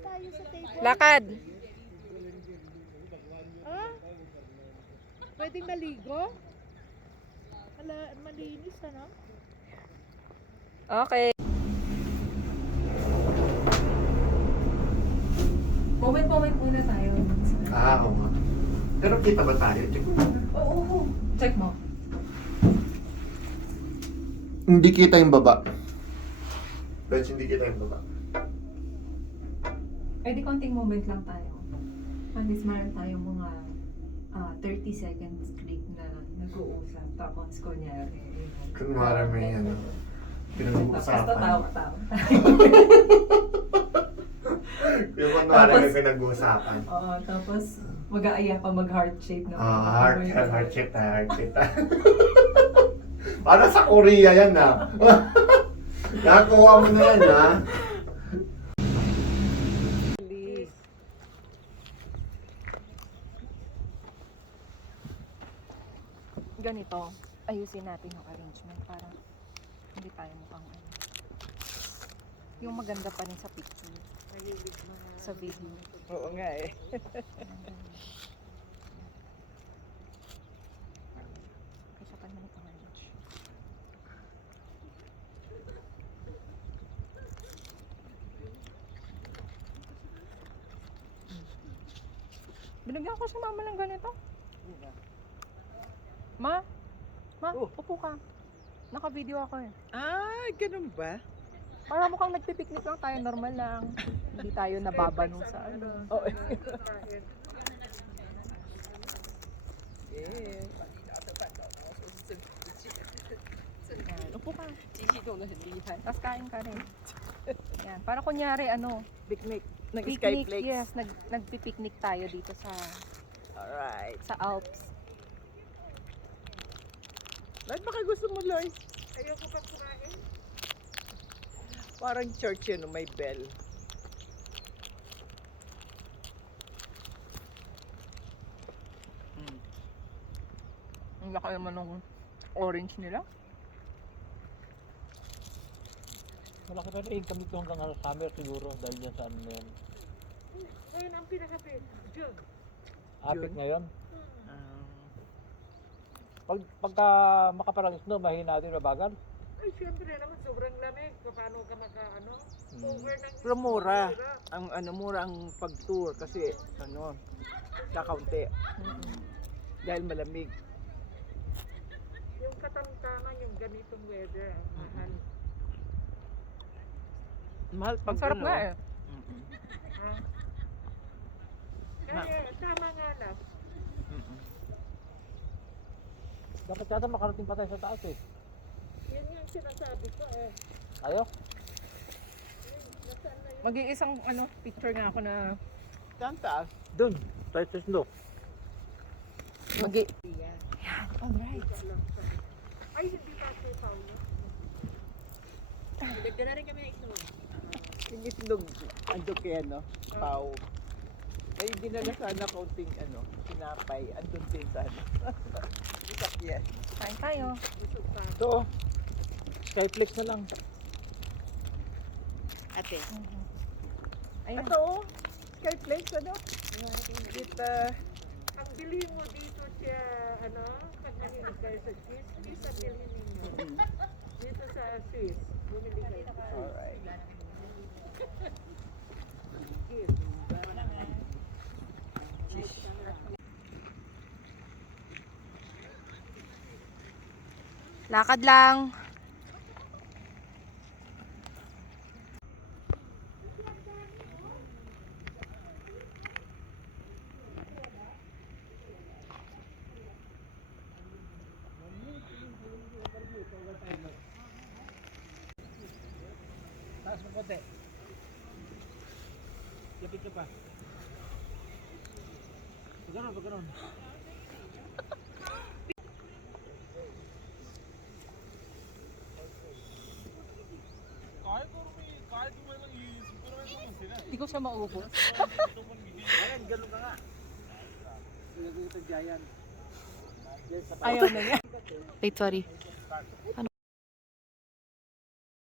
tayo sa table. Lakad. Ah? Pwedeng maligo? Malinis, ano? Okay. Moment muna tayo. Oo nga. Pero kita ba tayo? Check mo. Oo. Check mo. Hindi kita yung baba. Guys, hindi kita yung baba. Eh di konting moment lang tayo. At least meron tayong mga 30 seconds clip na nag-uusap. Tapos kunyari. Kunwari may ano. Tapos Pinag-uusapan. tatawa-tawa. Yung kunwari may Tapos- pinag-uusapan. Oo, tapos mag-aaya pa mag-heart shape na. Heart shape na. Para sa Korea yan Nakuha mo na yan Ganito, ayusin natin yung arrangement para hindi tayo mukhang ano. Yung maganda pa rin sa picture. Sa video. Oo nga eh. Kaysa pa naman itong arrange. Binigyan ko si mama ng ganito. Ma? Upo ka. Naka-video ako eh. Ah, ganun ba? Para mukhang nagpipiknik lang tayo, normal lang. Hindi tayo nababanong sa ano. Oo. Yan, upo ka. Tapos kain ka rin. Yan, para kunyari ano, Picnic. picnic, yes, nagpipiknik tayo dito Alright. sa Alps. Bakit baka gusto mo, Loy? Ayoko pa kumain. Parang church yun, may bell. Ang laki naman ng orange nila. Malaki pa rin income ito hanggang summer siguro dahil dyan sa ano na yan. Ngayon ang pinakapit. June. Apit Yun? ngayon. Ah. Pagka makaparang snow, mahina natin mabagal. Ay, siyempre naman, sobrang lamig. Paano ka maka-ano? Over ng Pero mura. Mura ang pag-tour kasi kakaunti. Dahil malamig. yung katamtaman, yung ganitong weather, ang mahal. Mahal Ang pag sarap nga eh. Ha? Kaya, tama nga lang. Dapat yata makarating pa tayo sa taas eh. Yun yung sinasabi ko eh. Ayaw? Nasaan na yun? Mag-iisang ano, picture nga ako na Saan taas? Doon, tayo sa snow. Yan. alright. Ay, hindi pa kay Paolo. Dagda na rin kami ng itlog. Yung itlog, ando kaya pao. Ay, dinala sana kaunting sinapay. Andun din sana. Isakyan. Kain tayo. Busog pa. Ito, Skyflex na lang. Ate. Ayun. Ito, Skyflex, Dito, Ang bilhin mo dito siya, pag mahilig kayo sa cheese, please ang bilhin ninyo. Dito sa Swiss, bumili kayo. alright. Lakad lang. Taas mo konti. Lapit ka pa. Pag ganun. Hindi ko siya maubos. Ayan, ganun ka nga. Ginagawa ito giant. Ayaw na niya. Wait, sorry. Ano?